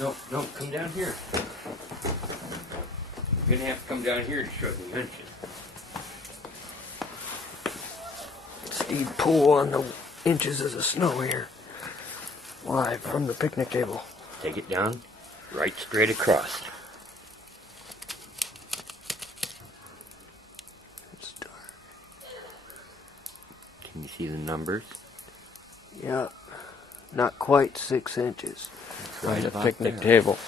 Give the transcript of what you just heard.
No, come down here. You're gonna have to come down here to show the inches. Speed pull on the inches of the snow here. Live from the picnic table. Take it down, right straight across. It's dark. Can you see the numbers? Yeah, not quite 6 inches. Right on the about picnic there. table.